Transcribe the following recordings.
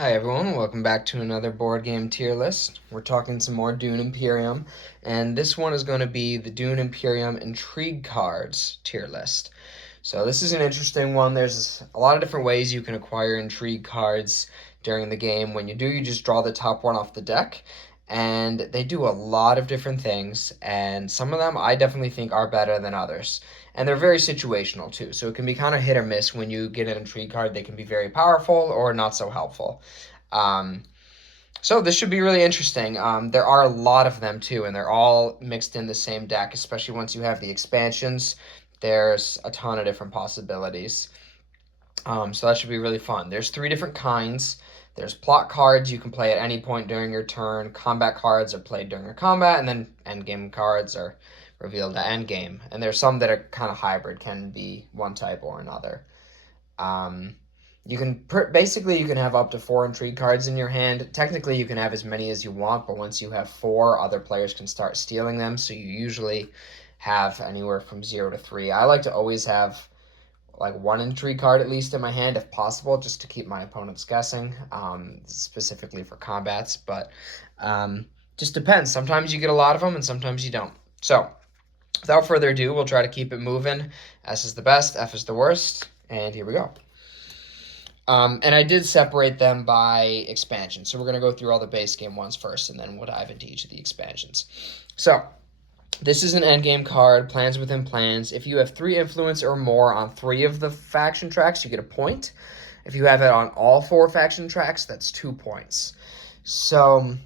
Hi everyone, welcome back to another board game tier list. We're talking some more Dune Imperium, and this one is going to be the Dune Imperium Intrigue cards tier list. So this is an interesting one. There's a lot of different ways you can acquire Intrigue cards during the game. When you do, you just draw the top one off the deck, and they do a lot of different things, and some of them I definitely think are better than others. And they're very situational too, so it can be kind of hit or miss when you get an Intrigue card. They can be very powerful or not so helpful. Um, so this should be really interesting. There are a lot of them too, and they're all mixed in the same deck, especially once you have the expansions. There's a ton of different possibilities. So that should be really fun. There's three different kinds. There's plot cards you can play at any point during your turn. Combat cards are played during your combat, and then endgame cards are revealed at endgame. And there's some that are kind of hybrid, can be one type or another. Um, you can basically you can have up to 4 intrigue cards in your hand. Technically, you can have as many as you want, but once you have 4, other players can start stealing them. So you usually have anywhere from 0 to 3. I like to always have like 1 intrigue card at least in my hand if possible, just to keep my opponents guessing, specifically for combats. But just depends. Sometimes you get a lot of them, and sometimes you don't. So without further ado, we'll try to keep it moving. S is the best, F is the worst, and here we go. And I did separate them by expansion. So we're going to go through all the base game ones first, and then we'll dive into each of the expansions. So this is an endgame card, plans within plans. If you have 3 influence or more on 3 of the faction tracks, you get a point. If you have it on all 4 faction tracks, that's 2 points. So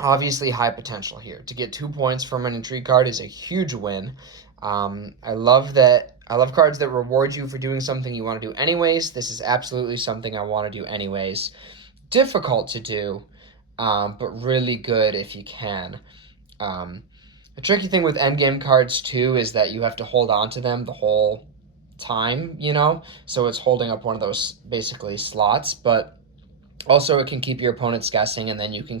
obviously high potential here. To get 2 points from an intrigue card is a huge win. I love cards that reward you for doing something you want to do anyways. This is absolutely something I want to do anyways. Difficult to do, but really good if you can. The tricky thing with endgame cards too is that you have to hold on to them the whole time, so it's holding up one of those basically slots, but also it can keep your opponents guessing, and then you can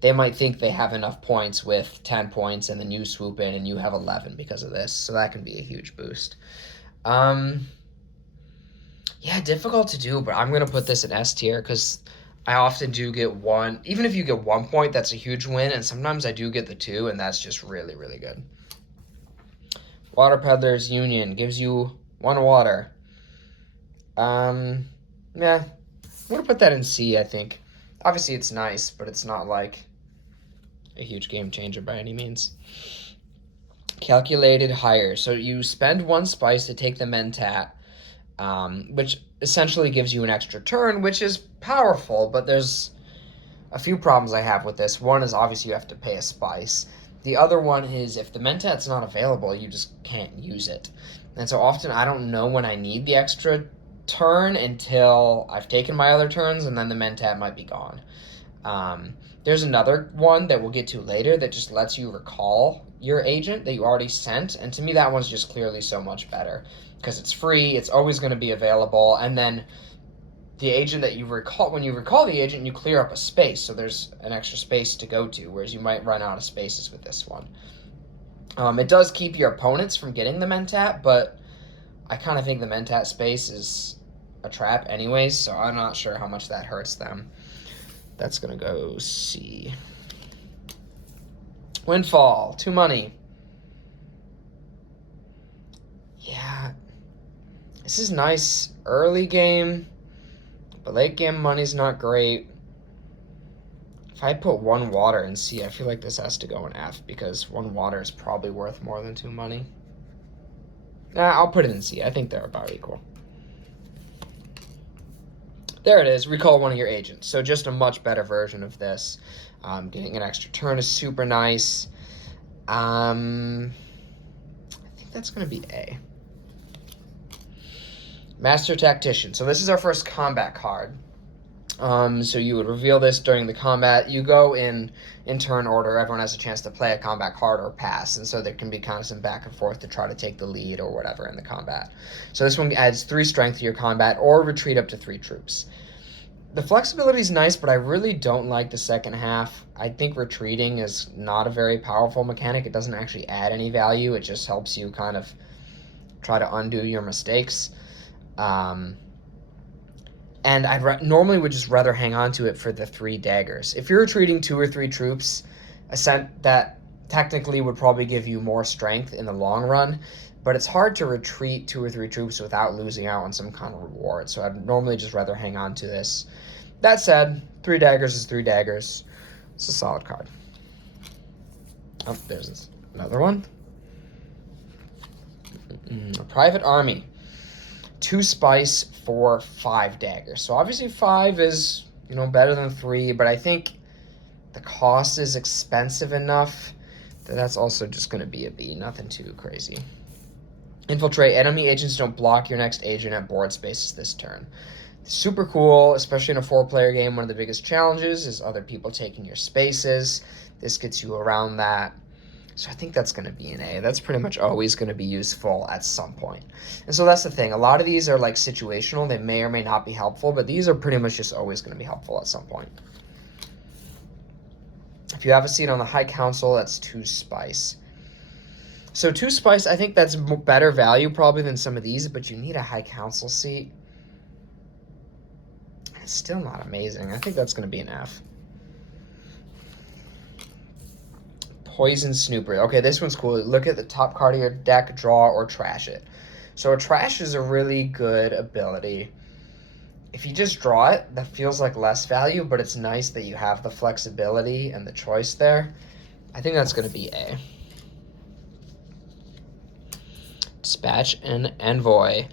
they might think they have enough points with 10 points, and then you swoop in and you have 11 because of this, so that can be a huge boost. Yeah, difficult to do, but I'm going to put this in S tier because I often do get 1. Even if you get 1 point, that's a huge win, and sometimes I do get the 2, and that's just really, really good. Water Peddlers Union gives you 1 water. Yeah, I'm going to put that in C, I think. Obviously, it's nice, but it's not like a huge game changer by any means. Calculated Hire. So you spend 1 spice to take the Mentat, which essentially gives you an extra turn, which is powerful, but there's a few problems I have with this. One is obviously you have to pay a spice. The other one is if the Mentat's not available, you just can't use it. And so often I don't know when I need the extra turn until I've taken my other turns, and then the Mentat might be gone. There's another one that we'll get to later that just lets you recall your agent that you already sent, and to me that one's just clearly so much better because it's free, it's always going to be available, and then the agent that you recall, when you recall the agent, you clear up a space, so there's an extra space to go to, whereas you might run out of spaces with this one. It does keep your opponents from getting the Mentat, but I kind of think the Mentat space is a trap anyways, so I'm not sure how much that hurts them. That's going to go C. Windfall, 2 money. Yeah, this is nice early game, but late game money's not great. If I put 1 water in C, I feel like this has to go in F because 1 water is probably worth more than 2 money. I'll put it in C. I think they're about equal. There it is. Recall one of your agents. So just a much better version of this. Getting an extra turn is super nice. I think that's going to be A. Master Tactician. So this is our first combat card. So you would reveal this during the combat. You go in turn order. Everyone has a chance to play a combat card or pass, and so there can be kind of some back and forth to try to take the lead or whatever in the combat. So this one adds 3 strength to your combat or retreat up to 3 troops. The flexibility is nice, but I really don't like the second half. I think retreating is not a very powerful mechanic. It doesn't actually add any value. It just helps you kind of try to undo your mistakes. And normally would just rather hang on to it for the 3 daggers. If you're retreating 2 or 3 troops, that technically would probably give you more strength in the long run, but it's hard to retreat 2 or 3 troops without losing out on some kind of reward, so I'd normally just rather hang on to this. That said, 3 daggers is 3 daggers. It's a solid card. Oh, there's another one. A private army. 2 spice for 5 daggers. So obviously 5 is, better than 3, but I think the cost is expensive enough that that's also just going to be a B. Nothing too crazy. Infiltrate. Enemy agents don't block your next agent at board spaces this turn. Super cool, especially in a 4-player game. One of the biggest challenges is other people taking your spaces. This gets you around that. So I think that's going to be an A. That's pretty much always going to be useful at some point. And so that's the thing. A lot of these are like situational. They may or may not be helpful, but these are pretty much just always going to be helpful at some point. If you have a seat on the High Council, that's 2 spice. So 2 spice, I think that's better value probably than some of these, but you need a High Council seat. It's still not amazing. I think that's going to be an F. Poison Snooper. Okay, this one's cool. Look at the top card of your deck, draw or trash it. So a trash is a really good ability. If you just draw it, that feels like less value, but it's nice that you have the flexibility and the choice there. I think that's going to be A. Dispatch an Envoy.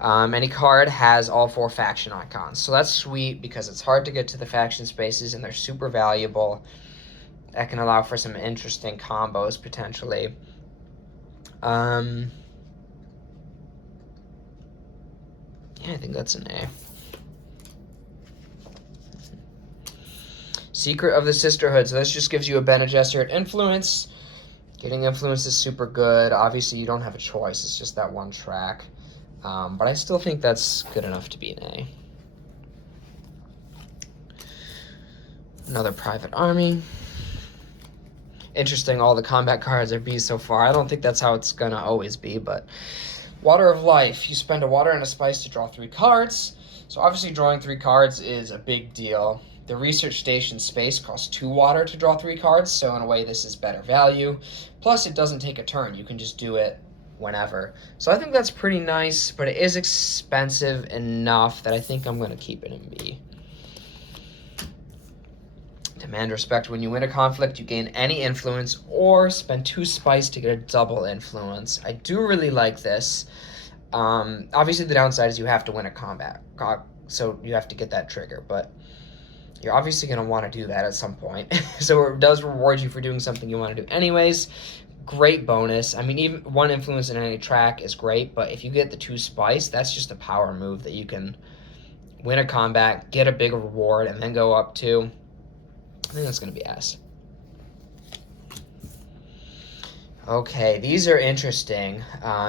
Any card has all 4 faction icons. So that's sweet because it's hard to get to the faction spaces and they're super valuable. That can allow for some interesting combos potentially. Yeah, I think that's an A. Secret of the Sisterhood. So this just gives you a Bene Gesserit influence. Getting influence is super good. Obviously, you don't have a choice. It's just that one track. But I still think that's good enough to be an A. Another private army. Interesting, all the combat cards are B so far. I don't think that's how it's going to always be, but Water of Life. You spend a water and a spice to draw 3 cards. So obviously drawing 3 cards is a big deal. The research station space costs 2 water to draw 3 cards, so in a way this is better value. Plus it doesn't take a turn. You can just do it whenever. So I think that's pretty nice, but it is expensive enough that I think I'm going to keep it in B. Demand respect. When you win a conflict, you gain any influence or spend 2 spice to get a double influence. I do really like this. Obviously the downside is you have to win a combat, so you have to get that trigger, but you're obviously going to want to do that at some point. So it does reward you for doing something you want to do anyways. Great bonus. I mean, even 1 influence in any track is great, but if you get the 2 spice, that's just a power move that you can win a combat, get a big reward, and then go up to. I think that's going to be S. Okay, these are interesting.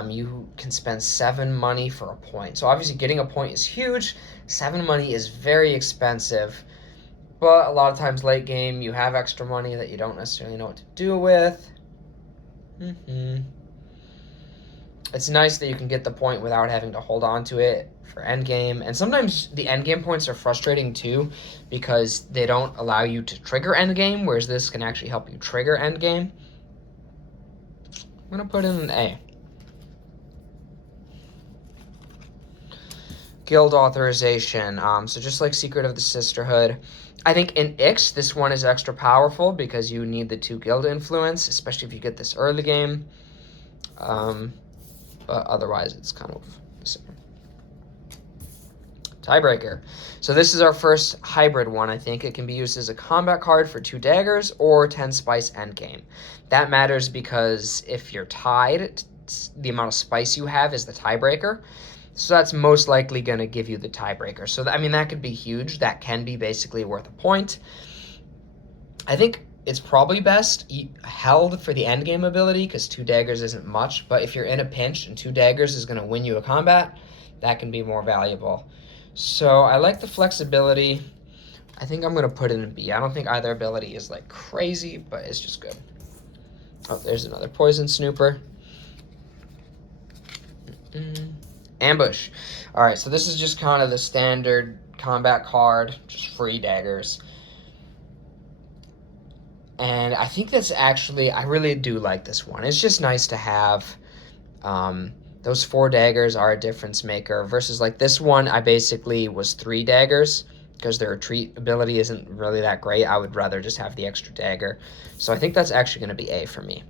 You can spend 7 money for a point. So obviously getting a point is huge. 7 money is very expensive. But a lot of times late game, you have extra money that you don't necessarily know what to do with. It's nice that you can get the point without having to hold on to it for endgame. And sometimes the endgame points are frustrating too because they don't allow you to trigger endgame, whereas this can actually help you trigger endgame. I'm going to put in an A. Guild authorization. So just like Secret of the Sisterhood, I think in Ix, this one is extra powerful because you need the 2 guild influence, especially if you get this early game. But otherwise, it's kind of the same. Tiebreaker. So this is our first hybrid one, I think. It can be used as a combat card for 2 daggers or 10 spice endgame. That matters because if you're tied, the amount of spice you have is the tiebreaker. So that's most likely going to give you the tiebreaker. So, I mean, that could be huge. That can be basically worth a point. I think it's probably best held for the endgame ability because 2 daggers isn't much. But if you're in a pinch and 2 daggers is going to win you a combat, that can be more valuable. So I like the flexibility. I think I'm going to put it in B. I don't think either ability is like crazy, but it's just good. Oh, there's another Poison Snooper. Ambush. All right, so this is just kind of the standard combat card, just free daggers. And I think that's actually, I really do like this one. It's just nice to have. Those 4 daggers are a difference maker versus like this one, I basically was 3 daggers because their retreat ability isn't really that great. I would rather just have the extra dagger. So I think that's actually going to be A for me.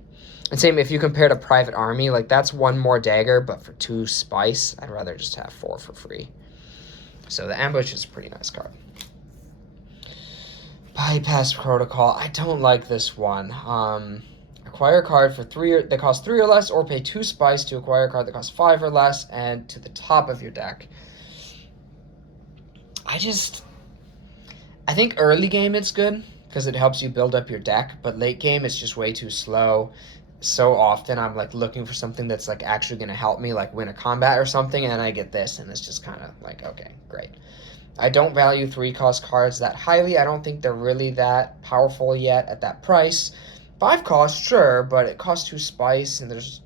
And same if you compare to Private Army, like that's 1 more dagger, but for 2 spice, I'd rather just have 4 for free. So the ambush is a pretty nice card. Bypass Protocol. I don't like this one. Acquire a card for 3 that costs 3 or less, or pay 2 spice to acquire a card that costs 5 or less, and to the top of your deck. I think early game it's good because it helps you build up your deck, but late game it's just way too slow. So often I'm like looking for something that's like actually going to help me like win a combat or something, and I get this, and it's just kind of like, okay, great. I don't value 3-cost cards that highly. I don't think they're really that powerful yet at that price. 5 cost, sure, but it costs 2 spice, and there's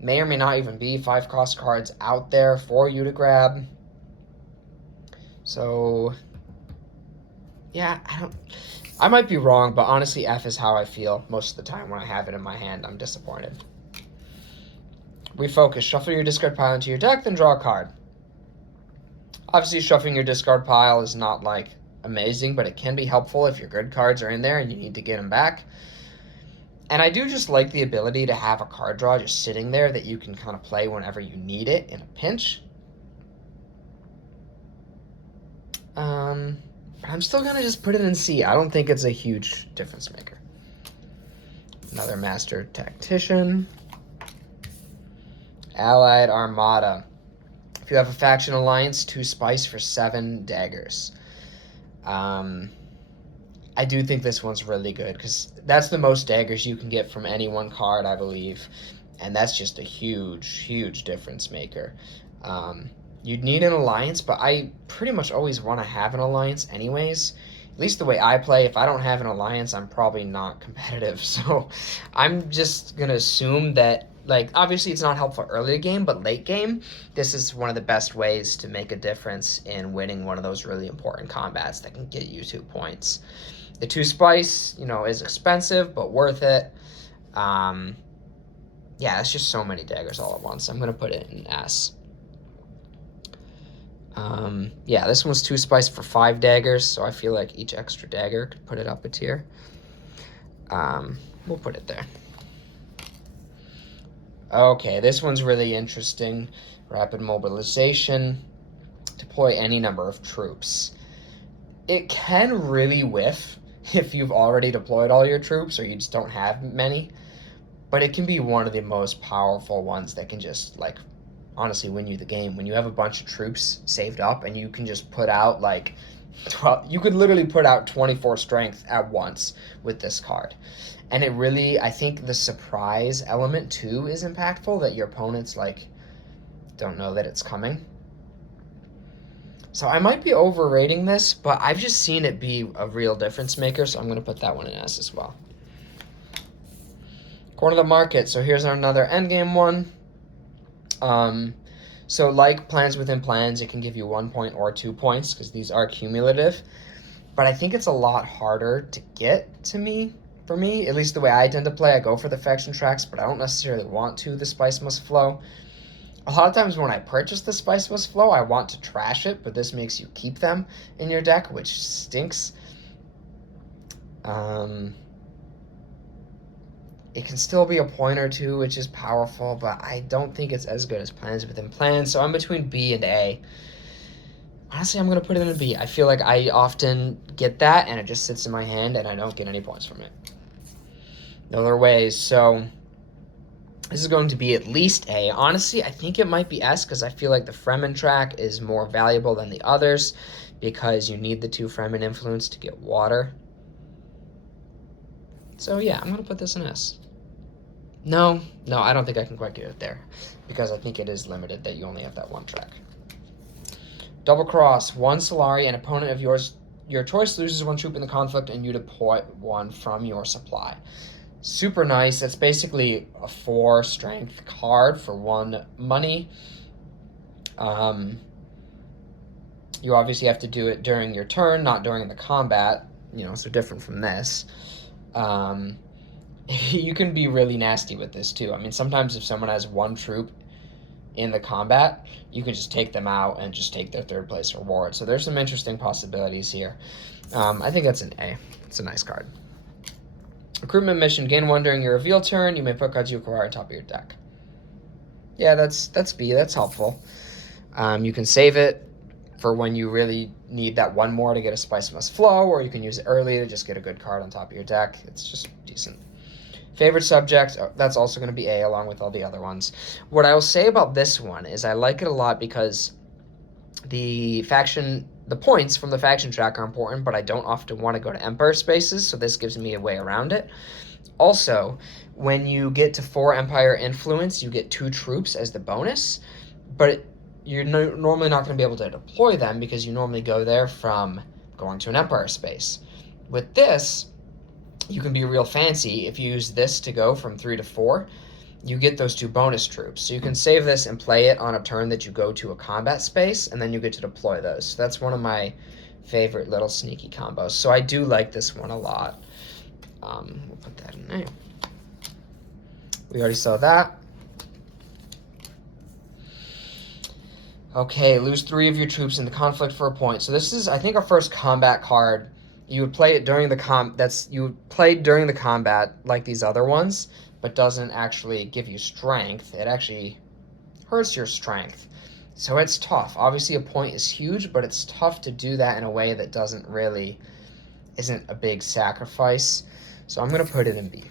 may or may not even be 5-cost cards out there for you to grab. So, yeah, I might be wrong, but honestly, F is how I feel most of the time when I have it in my hand. I'm disappointed. Refocus. Shuffle your discard pile into your deck, then draw a card. Obviously, shuffling your discard pile is not, like, amazing, but it can be helpful if your good cards are in there and you need to get them back. And I do just like the ability to have a card draw just sitting there that you can kind of play whenever you need it in a pinch. I'm still going to just put it in C. I don't think it's a huge difference maker. Another Master Tactician. Allied Armada. If you have a faction alliance, 2 spice for 7 daggers. I do think this one's really good because that's the most daggers you can get from any one card, I believe. And that's just a huge, huge difference maker. You'd need an alliance, but I pretty much always want to have an alliance anyways. At least the way I play, if I don't have an alliance, I'm probably not competitive. So I'm just going to assume that, like, obviously it's not helpful early game, but late game, this is one of the best ways to make a difference in winning one of those really important combats that can get you 2 points. The 2 spice, is expensive, but worth it. Yeah, it's just so many daggers all at once. I'm going to put it in S. Yeah, this one's 2 spice for 5 daggers, so I feel like each extra dagger could put it up a tier. We'll put it there. Okay, this one's really interesting. Rapid mobilization. Deploy any number of troops. It can really whiff if you've already deployed all your troops or you just don't have many, but it can be one of the most powerful ones that can just, like, honestly win you the game. When you have a bunch of troops saved up and you can just put out, like, 12, you could literally put out 24 strength at once with this card. And it really, I think the surprise element too is impactful, that your opponents, like, don't know that it's coming. So I might be overrating this, but I've just seen it be a real difference maker, so I'm going to put that one in S as well. Corner the market. So here's another endgame one. So like Plans Within Plans, it can give you 1 point or 2 points because these are cumulative. But I think it's a lot harder to get for me, at least the way I tend to play. I go for the faction tracks, but I don't necessarily want to. The Spice Must Flow. A lot of times when I purchase the Spice Must Flow, I want to trash it, but this makes you keep them in your deck, which stinks. It can still be a point or 2, which is powerful, but I don't think it's as good as Plans Within Plans, so I'm between B and A. Honestly, I'm going to put it in a B. I feel like I often get that, and it just sits in my hand, and I don't get any points from it. No other ways, so this is going to be at least A. Honestly, I think it might be S, because I feel like the Fremen track is more valuable than the others, because you need the 2 Fremen influence to get water. So yeah, I'm going to put this in S. No, I don't think I can quite get it there, because I think it is limited that you only have that 1 track. Double Cross. 1 Solari, an opponent of your choice loses 1 troop in the conflict, and you deploy 1 from your supply. Super nice. That's basically a 4 strength card for 1 money. You obviously have to do it during your turn, not during the combat, so different from this. Um, you can be really nasty with this too. I mean, sometimes if someone has one troop in the combat, you can just take them out and just take their third place reward. So there's some interesting possibilities here. I think that's an A. It's a nice card. Recruitment mission, gain 1 during your reveal turn. You may put cards you acquire on top of your deck. Yeah, that's B. That's helpful. You can save it for when you really need that 1 more to get a Spice Must Flow, or you can use it early to just get a good card on top of your deck. It's just decent. Favorite subject, that's also going to be A along with all the other ones. What I will say about this one is I like it a lot because the points from the faction track are important, but I don't often want to go to Empire spaces, so this gives me a way around it. Also, when you get to 4 Empire influence, you get 2 troops as the bonus, but you're normally not going to be able to deploy them because you normally go there from going to an Empire space. With this, you can be real fancy. If you use this to go from 3 to 4, you get those 2 bonus troops. So you can save this and play it on a turn that you go to a combat space, and then you get to deploy those. So that's one of my favorite little sneaky combos. So I do like this one a lot. We'll put that in there. We already saw that. Okay, lose 3 of your troops in the conflict for a point. So this is, I think, our first combat card. You would play it during the you would play during the combat like these other ones, but doesn't actually give you strength. It actually hurts your strength. So it's tough. Obviously a point is huge, but it's tough to do that in a way that isn't a big sacrifice. So I'm gonna put it in B.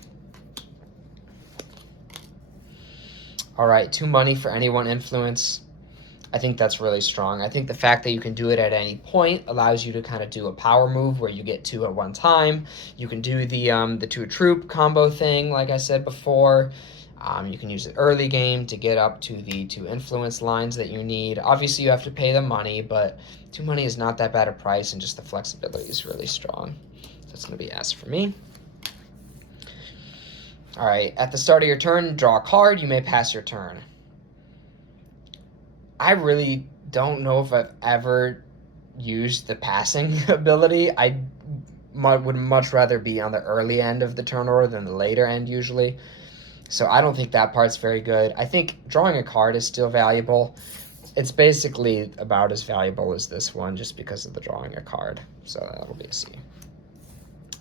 All right, 2 money for any 1 influence. I think that's really strong. I think the fact that you can do it at any point allows you to kind of do a power move where you get 2 at one time. You can do the 2 troop combo thing, like I said before. You can use it early game to get up to the 2 influence lines that you need. Obviously, you have to pay the money, but 2 money is not that bad a price, and just the flexibility is really strong. So that's going to be S for me. All right, at the start of your turn, draw a card. You may pass your turn. I really don't know if I've ever used the passing ability. I would much rather be on the early end of the turn order than the later end usually. So I don't think that part's very good. I think drawing a card is still valuable. It's basically about as valuable as this one just because of the drawing a card. So that'll be a C.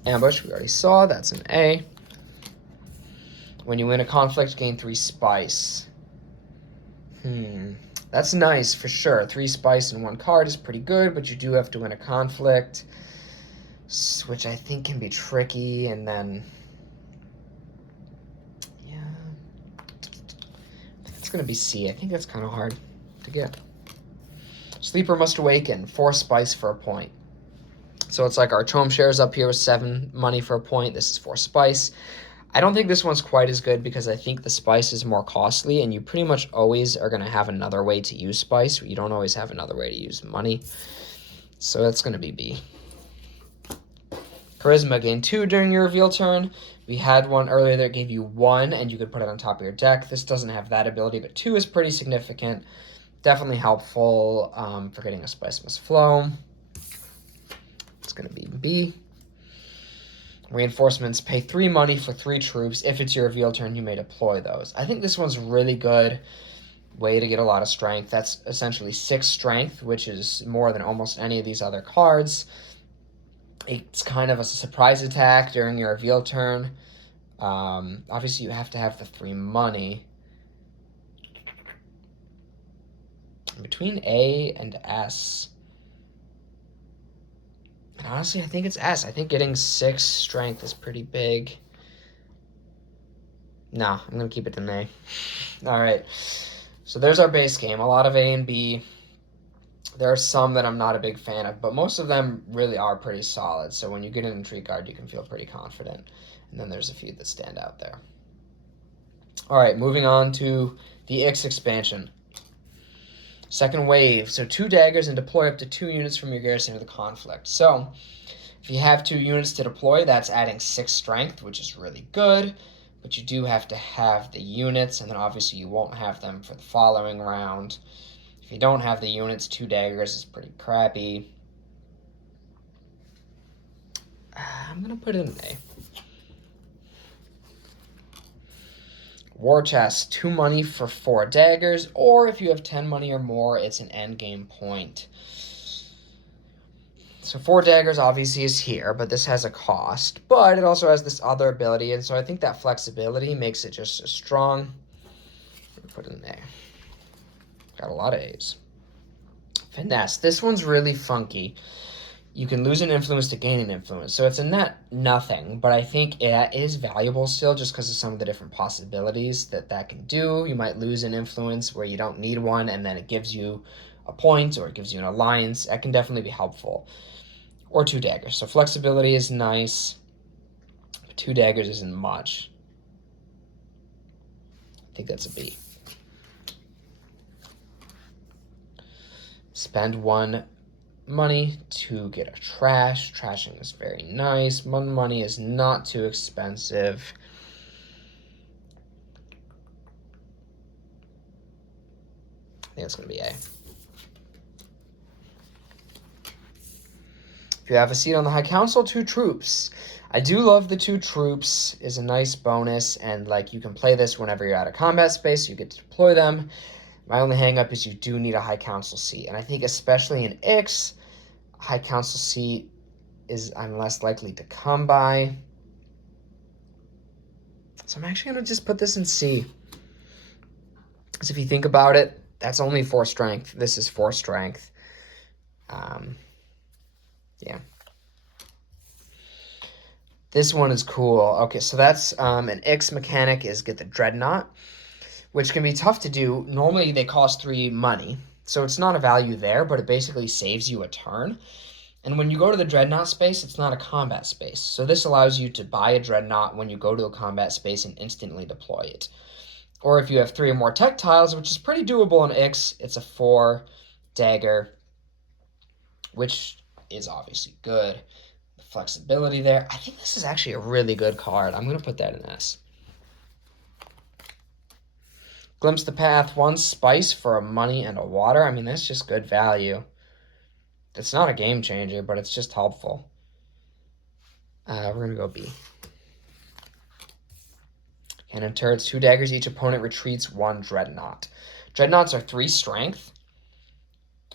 Ambush, we already saw. That's an A. When you win a conflict, gain 3 spice. That's nice for sure. 3 spice and 1 card is pretty good, but you do have to win a conflict, which I think can be tricky. And then, yeah, it's going to be C. I think that's kind of hard to get. Sleeper must awaken. 4 spice for a point. So it's like our Chom shares up here with 7 money for a point. This is 4 spice. I don't think this one's quite as good because I think the spice is more costly, and you pretty much always are going to have another way to use spice. You don't always have another way to use money. So that's going to be B. Charisma, gain 2 during your reveal turn. We had one earlier that gave you 1, and you could put it on top of your deck. This doesn't have that ability, but 2 is pretty significant. Definitely helpful for getting a Spice Must Flow. It's going to be B. Reinforcements, pay 3 money for 3 troops. If it's your reveal turn, you may deploy those. I think this one's really good way to get a lot of strength. That's essentially 6 strength, which is more than almost any of these other cards. It's kind of a surprise attack during your reveal turn. Obviously, you have to have the 3 money. Between A and S... And honestly, I think it's S. I think getting 6 strength is pretty big. No, I'm going to keep it in A. All right. So there's our base game. A lot of A and B. There are some that I'm not a big fan of, but most of them really are pretty solid. So when you get an Intrigue card, you can feel pretty confident. And then there's a few that stand out there. All right, moving on to the Ix expansion. Second wave, so 2 daggers and deploy up to 2 units from your garrison to the conflict. So if you have 2 units to deploy, that's adding 6 strength, which is really good. But you do have to have the units, and then obviously you won't have them for the following round. If you don't have the units, 2 daggers is pretty crappy. I'm going to put it in A. War chest, 2 money for 4 daggers, or if you have 10 money or more, it's an endgame point. So 4 daggers obviously is here, but this has a cost. But it also has this other ability, and so I think that flexibility makes it just as strong. Put it in there. Got a lot of A's. Finesse. This one's really funky. You can lose an influence to gain an influence. So it's a net nothing, but I think it is valuable still just because of some of the different possibilities that can do. You might lose an influence where you don't need one, and then it gives you a point or it gives you an alliance. That can definitely be helpful. Or 2 daggers. So flexibility is nice. 2 daggers isn't much. I think that's a B. Spend 1 money to get a trash. Trashing is very nice. 1 money is not too expensive. I think it's going to be A. If you have a seat on the High Council, 2 troops. I do love the 2 troops. Is a nice bonus, and like you can play this whenever you're out of combat space. You get to deploy them. My only hang-up is you do need a High Council seat, and I think especially in Ix, High Council seat I'm less likely to come by. So I'm actually going to just put this in C. Because if you think about it, that's only 4 strength. This is 4 strength. Yeah. This one is cool. Okay, so that's an Ix mechanic is get the Dreadnought, which can be tough to do. Normally they cost 3 money, so it's not a value there, but it basically saves you a turn. And when you go to the Dreadnought space, it's not a combat space. So this allows you to buy a Dreadnought when you go to a combat space and instantly deploy it. Or if you have 3 or more tech tiles, which is pretty doable in Ix, it's a 4 dagger, which is obviously good. The flexibility there. I think this is actually a really good card. I'm going to put that in S. Glimpse the Path, 1 spice for a money and a water. I mean, that's just good value. It's not a game changer, but it's just helpful. We're going to go B. Cannon turrets, 2 daggers. Each opponent retreats 1 dreadnought. Dreadnoughts are 3 strength.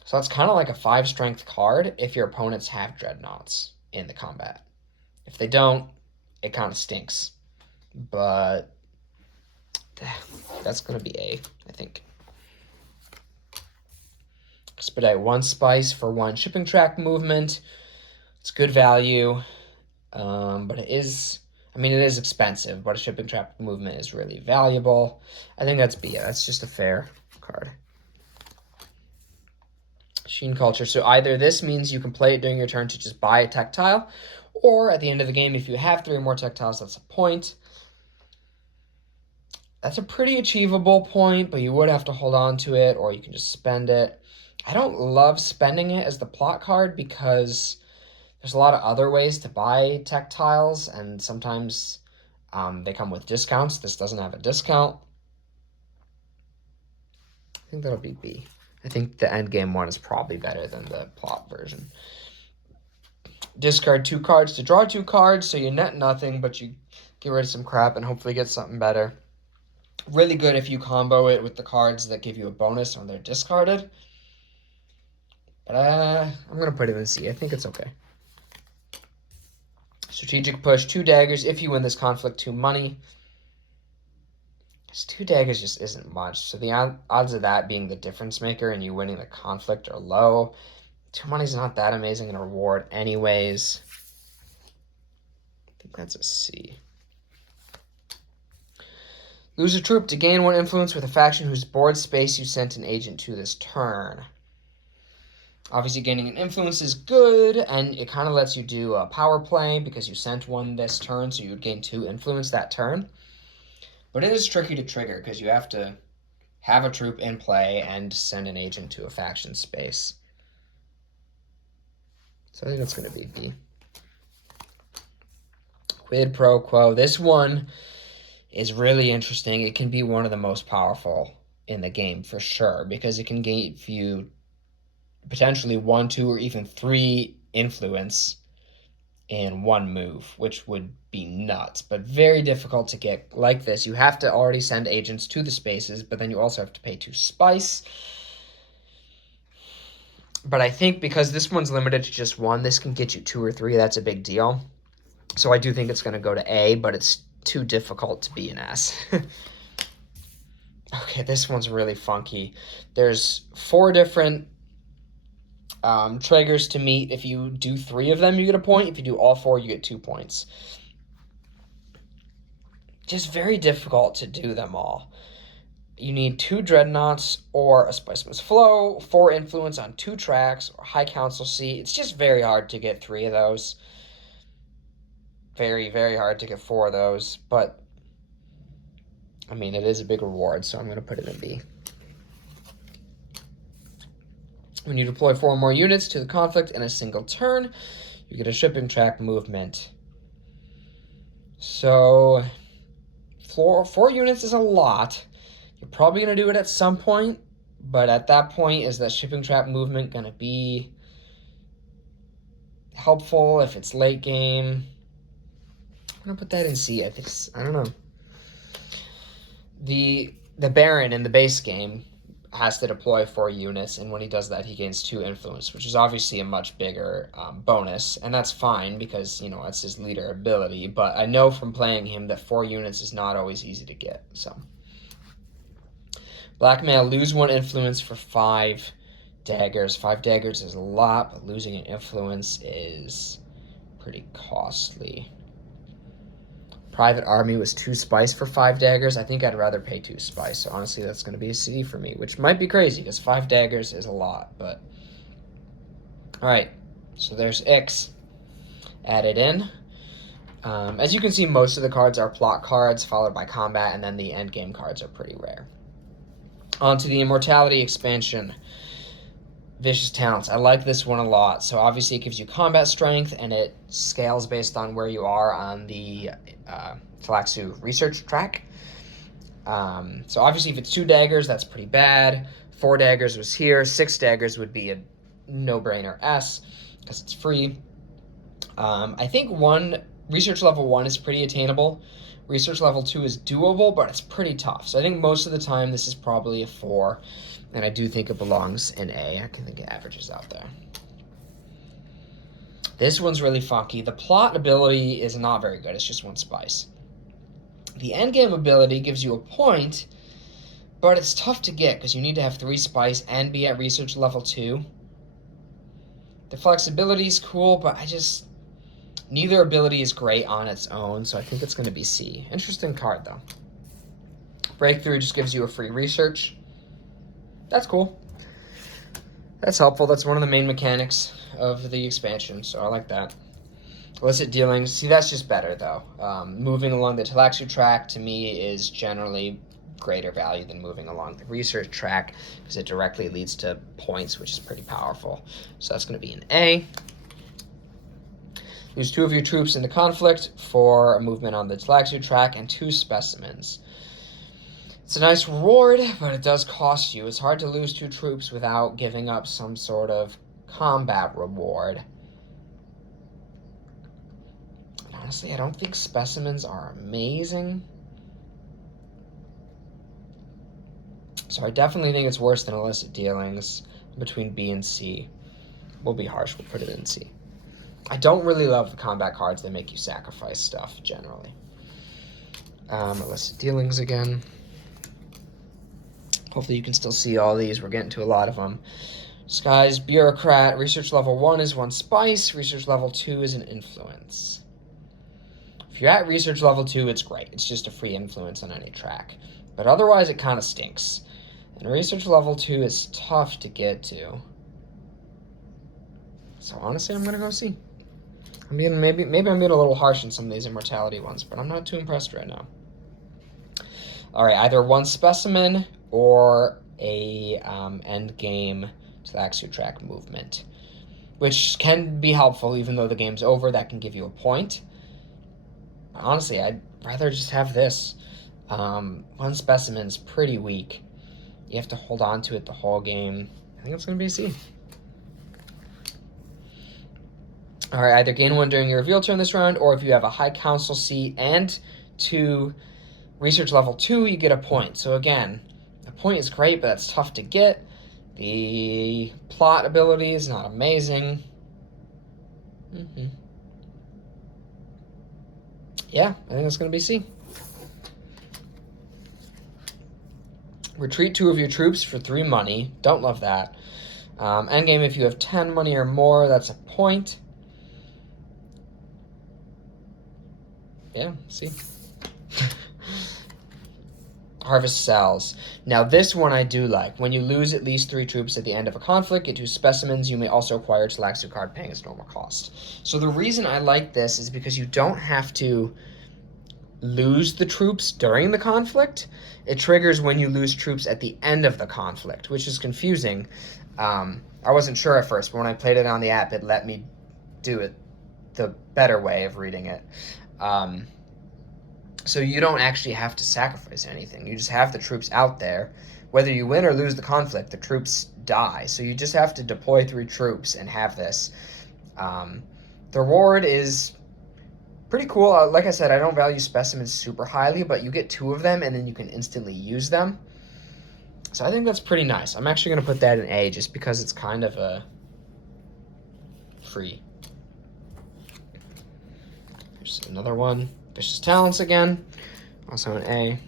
So that's kind of like a 5 strength card if your opponents have dreadnoughts in the combat. If they don't, it kind of stinks. But that's going to be A, I think. Expedite, 1 spice for 1 shipping track movement. It's good value, but it is expensive, but a shipping track movement is really valuable. I think that's B. That's just a fair card. Sheen Culture. So either this means you can play it during your turn to just buy a tech tile, or at the end of the game, if you have 3 or more tech tiles, that's a point. That's a pretty achievable point, but you would have to hold on to it, or you can just spend it. I don't love spending it as the plot card because there's a lot of other ways to buy tech tiles, and sometimes they come with discounts. This doesn't have a discount. I think that'll be B. I think the endgame one is probably better than the plot version. Discard 2 cards to draw 2 cards, so you net nothing, but you get rid of some crap and hopefully get something better. Really good if you combo it with the cards that give you a bonus when they're discarded. But I'm going to put it in C. I think it's okay. Strategic push, 2 daggers. If you win this conflict, 2 money. Because 2 daggers just isn't much. So the odds of that being the difference maker and you winning the conflict are low. 2 money's not that amazing in a reward anyways. I think that's a C. Lose a troop to gain 1 influence with a faction whose board space you sent an agent to this turn. Obviously, gaining an influence is good, and it kind of lets you do a power play because you sent 1 this turn, so you would gain 2 influence that turn. But it is tricky to trigger because you have to have a troop in play and send an agent to a faction space. So I think that's going to be B. Quid pro quo. This one is really interesting. It can be one of the most powerful in the game for sure, because it can give you potentially 1, 2, or even 3 influence in one move, which would be nuts, but very difficult to get like this. You have to already send agents to the spaces, but then you also have to pay 2 spice. But I think because this one's limited to just 1, this can get you 2 or 3. That's a big deal. So I do think it's going to go to A, but it's too difficult to be an S. Okay, this one's really funky. There's 4 different triggers to meet. If you do 3 of them, you get a point. If you do all 4, you get 2 points. Just very difficult to do them all. You need 2 dreadnoughts or a Spiceman's Flow, 4 influence on 2 tracks, or High Council seat. It's just very hard to get 3 of those. Very, very hard to get 4 of those. But, I mean, it is a big reward, so I'm going to put it in B. When you deploy 4 more units to the conflict in a single turn, you get a shipping track movement. So, 4 units is a lot. You're probably going to do it at some point, but at that point, is that shipping trap movement going to be helpful if it's late game? I'm going to put that in C. I think, I don't know. The Baron in the base game has to deploy 4 units, and when he does that, he gains 2 influence, which is obviously a much bigger bonus, and that's fine because, you know, that's his leader ability, but I know from playing him that 4 units is not always easy to get, so. Blackmail, lose 1 influence for 5 daggers. 5 daggers is a lot, but losing an influence is pretty costly. Private Army was 2 spice for 5 daggers. I think I'd rather pay 2 spice, so honestly that's going to be a C for me, which might be crazy because 5 daggers is a lot, but... Alright, so there's Ix added in. As you can see, most of the cards are plot cards, followed by combat, and then the endgame cards are pretty rare. On to the Immortality expansion. Vicious Talents. I like this one a lot. So obviously it gives you combat strength, and it scales based on where you are on the Talaxu research track. So obviously if it's 2 daggers, that's pretty bad. 4 daggers was here. 6 daggers would be a no-brainer S, because it's free. I think research level 1 is pretty attainable. Research level 2 is doable, but it's pretty tough. So I think most of the time this is probably a 4, and I do think it belongs in A. I can think it averages out there. This one's really funky. The plot ability is not very good. It's just 1 spice. The endgame ability gives you a point, but it's tough to get because you need to have 3 spice and be at research level 2. The flexibility is cool, but neither ability is great on its own, so I think it's going to be C. Interesting card, though. Breakthrough just gives you a free research. That's cool. That's helpful. That's one of the main mechanics of the expansion, so I like that. Illicit dealings. See, that's just better, though. Moving along the Talaxu track, to me, is generally greater value than moving along the research track, because it directly leads to points, which is pretty powerful. So that's going to be an A. Use 2 of your troops in the conflict for a movement on the Talaxu track and 2 specimens. It's a nice reward, but it does cost you. It's hard to lose 2 troops without giving up some sort of combat reward. And honestly, I don't think specimens are amazing. So I definitely think it's worse than illicit dealings. Between B and C. We'll be harsh, we'll put it in C. I don't really love the combat cards that make you sacrifice stuff, generally. Illicit dealings again. Hopefully you can still see all these. We're getting to a lot of them. Disguised Bureaucrat. Research level 1 is 1 spice. Research level 2 is an influence. If you're at research level 2, it's great. It's just a free influence on any track. But otherwise, it kind of stinks. And research level 2 is tough to get to. So honestly, I'm going to go C. Maybe I'm being a little harsh in some of these immortality ones, but I'm not too impressed right now. All right, either 1 specimen or a end game Talaxu track movement, which can be helpful even though the game's over. That can give you a point. Honestly, I'd rather just have this. 1 specimen's pretty weak. You have to hold on to it the whole game. I think it's going to be a C. All right, either gain 1 during your reveal turn this round, or if you have a high council seat and 2 research level 2, you get a point. So again, a point is great, but that's tough to get. The plot ability is not amazing. Yeah, I think it's going to be C. Retreat 2 of your troops for 3 money. Don't love that. Endgame, if you have 10 money or more, that's a point. Yeah, C. Harvest cells. Now this one I do like. When you lose at least 3 troops at the end of a conflict, get 2 specimens. You may also acquire a Talaxu card paying its normal cost. So the reason I like this is because you don't have to lose the troops during the conflict. It triggers when you lose troops at the end of the conflict, which is confusing. I wasn't sure at first, but when I played it on the app, it let me do it the better way of reading it. So you don't actually have to sacrifice anything. You just have the troops out there. Whether you win or lose the conflict, the troops die. So you just have to deploy 3 troops and have this. The reward is pretty cool. Like I said, I don't value specimens super highly, but you get 2 of them and then you can instantly use them. So I think that's pretty nice. I'm actually going to put that in A just because it's kind of a free. Here's another one. Vicious Talents again. Also an A.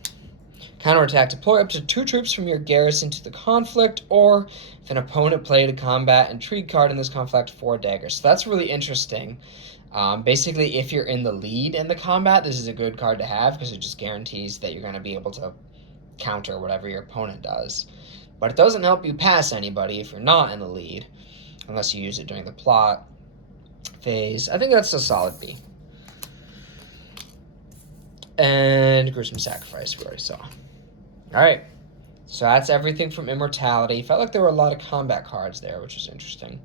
Counterattack. Deploy up to 2 troops from your garrison to the conflict, or if an opponent played a combat intrigue card in this conflict, 4 daggers. So that's really interesting. Basically, if you're in the lead in the combat, this is a good card to have because it just guarantees that you're going to be able to counter whatever your opponent does. But it doesn't help you pass anybody if you're not in the lead, unless you use it during the plot phase. I think that's a solid B. And Gruesome Sacrifice, we already saw. All right, so that's everything from Immortality. Felt like there were a lot of combat cards there, which was interesting.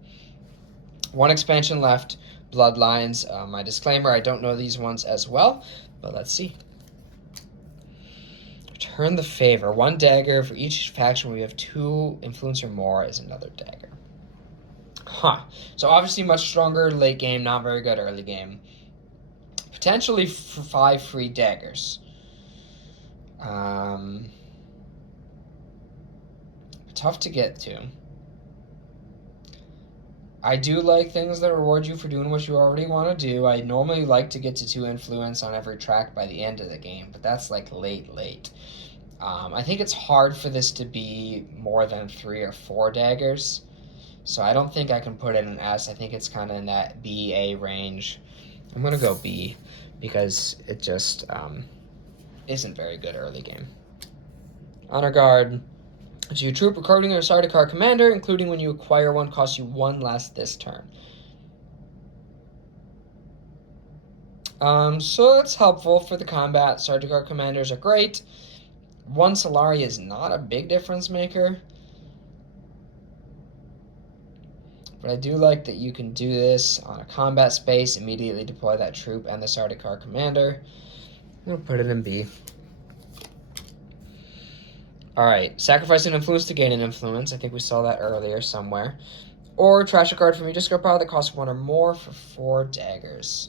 1 expansion left, Bloodlines. My disclaimer, I don't know these ones as well, but let's see. Return the Favor. 1 dagger for each faction where we have 2 influence or more is another dagger. So obviously much stronger late game, not very good early game. Potentially for 5 free daggers. Tough to get to. I do like things that reward you for doing what you already want to do. I normally like to get to 2 influence on every track by the end of the game, but that's like late. I think it's hard for this to be more than 3 or 4 daggers. So I don't think I can put it in S. I think it's kind of in that B-A range. I'm going to go B because it just isn't very good early game. Honor Guard. It's your troop recruiting or Sardaukar commander, including when you acquire one, costs you 1 less this turn. So that's helpful for the combat. Sardaukar commanders are great. 1 Solari is not a big difference maker. But I do like that you can do this on a combat space, immediately deploy that troop and the Sardaukar commander. I'm going to put it in B. Alright, sacrifice an influence to gain an influence. I think we saw that earlier somewhere. Or trash a card from your discard pile that costs 1 or more for 4 daggers.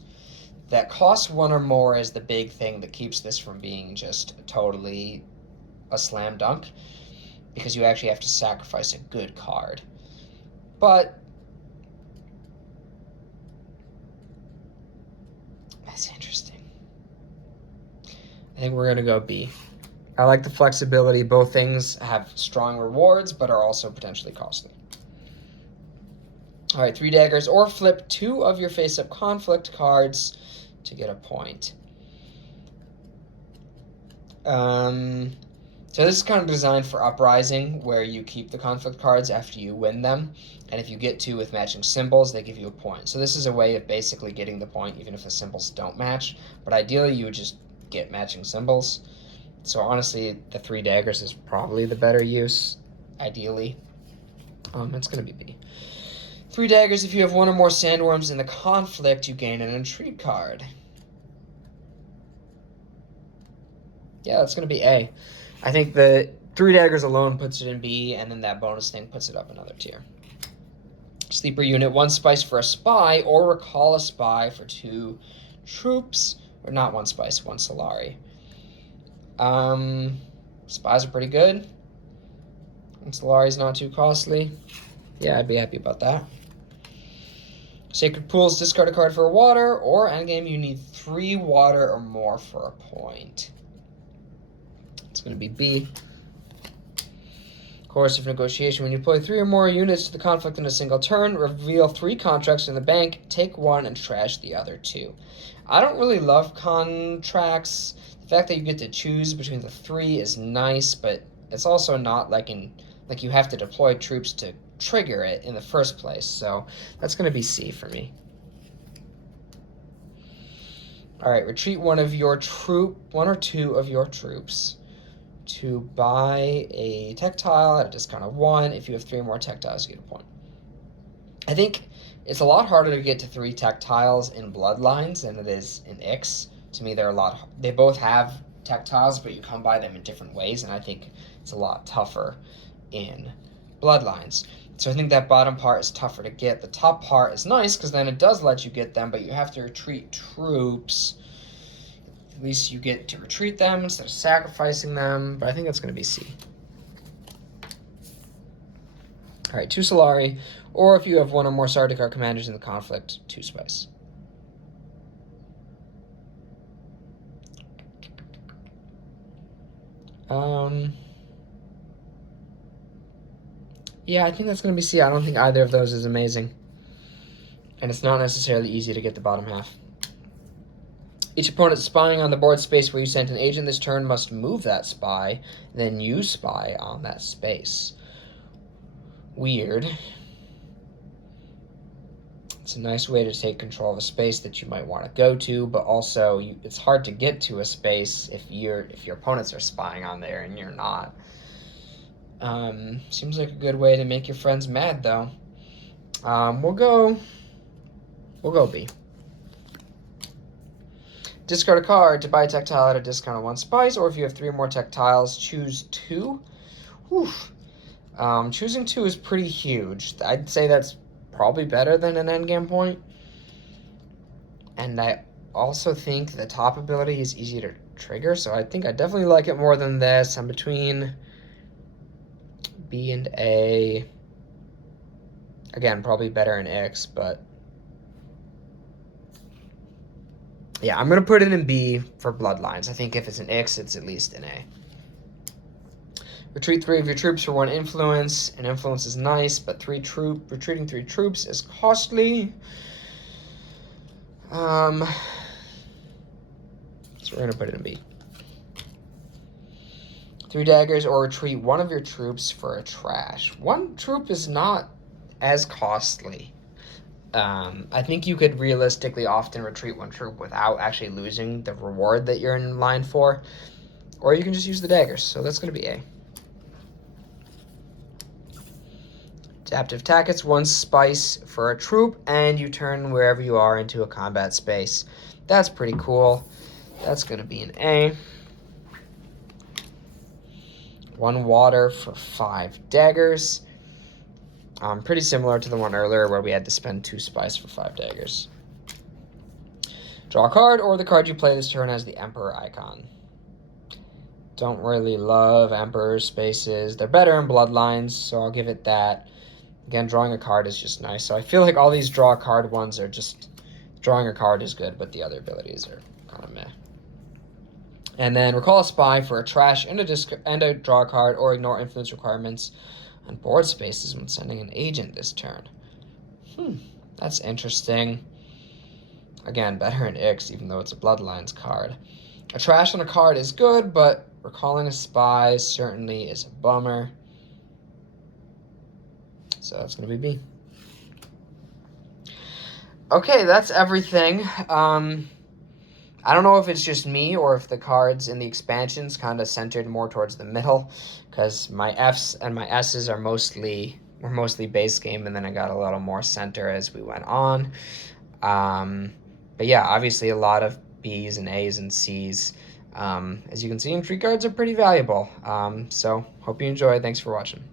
That costs 1 or more is the big thing that keeps this from being just totally a slam dunk, because you actually have to sacrifice a good card. But that's interesting. I think we're going to go B. I like the flexibility. Both things have strong rewards, but are also potentially costly. All right, 3 daggers, or flip 2 of your face-up conflict cards to get a point. So this is kind of designed for Uprising, where you keep the conflict cards after you win them, and if you get 2 with matching symbols, they give you a point. So this is a way of basically getting the point, even if the symbols don't match. But ideally, you would just get matching symbols. So honestly, the 3 daggers is probably the better use, ideally. It's going to be B. 3 daggers, if you have 1 or more sandworms in the conflict, you gain an intrigue card. Yeah, that's going to be A. I think the 3 daggers alone puts it in B, and then that bonus thing puts it up another tier. Sleeper unit, 1 spice for a spy, or recall a spy for 2 troops. Or not 1 spice, 1 Solari. Spies are pretty good. 1 Solari's not too costly. Yeah, I'd be happy about that. Sacred Pools, discard a card for a water, or endgame you need 3 water or more for a point. It's going to be B. Coercive Negotiation. When you deploy 3 or more units to the conflict in a single turn, reveal 3 contracts in the bank, take 1, and trash the other 2. I don't really love contracts. The fact that you get to choose between the 3 is nice, but it's also not like you have to deploy troops to trigger it in the first place. So that's going to be C for me. All right, retreat one or 2 of your troops to buy a tech tile at a discount of 1. If you have 3 more tech tiles, you get a point. I think it's a lot harder to get to 3 tech tiles in Bloodlines than it is in Ix. To me, they both have tech tiles, but you come by them in different ways, and I think it's a lot tougher in Bloodlines. So I think that bottom part is tougher to get. The top part is nice because then it does let you get them, but you have to retreat troops. At least you get to retreat them instead of sacrificing them, but I think that's going to be C. All right, 2 Solari, or if you have 1 or more Sardaukar commanders in the conflict, 2 spice. Yeah, I think that's going to be C. I don't think either of those is amazing. And it's not necessarily easy to get the bottom half. Each opponent spying on the board space where you sent an agent this turn must move that spy, then you spy on that space. Weird. It's a nice way to take control of a space that you might want to go to, but also it's hard to get to a space if your opponents are spying on there and you're not. Seems like a good way to make your friends mad, though. We'll go B. Discard a card to buy a tech tile at a discount of 1 spice, or if you have 3 or more tech tiles, choose 2. Whew. Choosing 2 is pretty huge. I'd say that's probably better than an endgame point. And I also think the top ability is easy to trigger, so I think I definitely like it more than this. I'm between B and A. Again, probably better in X, but yeah, I'm going to put it in B for Bloodlines. I think if it's an X, it's at least an A. Retreat 3 of your troops for 1 influence. An influence is nice, but retreating 3 troops is costly. So we're going to put it in B. 3 daggers, or retreat 1 of your troops for a trash. 1 troop is not as costly. I think you could realistically often retreat 1 troop without actually losing the reward that you're in line for. Or you can just use the daggers, so that's going to be A. Adaptive Tackets, 1 spice for a troop, and you turn wherever you are into a combat space. That's pretty cool. That's going to be an A. 1 water for 5 daggers. Pretty similar to the one earlier where we had to spend 2 spice for 5 daggers. Draw a card, or the card you play this turn has the Emperor icon. Don't really love Emperor spaces. They're better in Bloodlines, so I'll give it that. Again, drawing a card is just nice. So I feel like all these draw a card ones are just... Drawing a card is good, but the other abilities are kind of meh. And then recall a spy for a trash and a draw a card, or ignore influence requirements on board spaces when sending an agent this turn. That's interesting. Again, better in Ix, even though it's a Bloodlines card. A trash on a card is good, but recalling a spy certainly is a bummer. So that's going to be B. Okay, that's everything. I don't know if it's just me or if the cards in the expansions kind of centered more towards the middle, because my Fs and my S's were mostly base game, and then I got a little more center as we went on. But yeah, obviously a lot of B's and A's and C's. As you can see, Intrigue cards are pretty valuable. So hope you enjoy. Thanks for watching.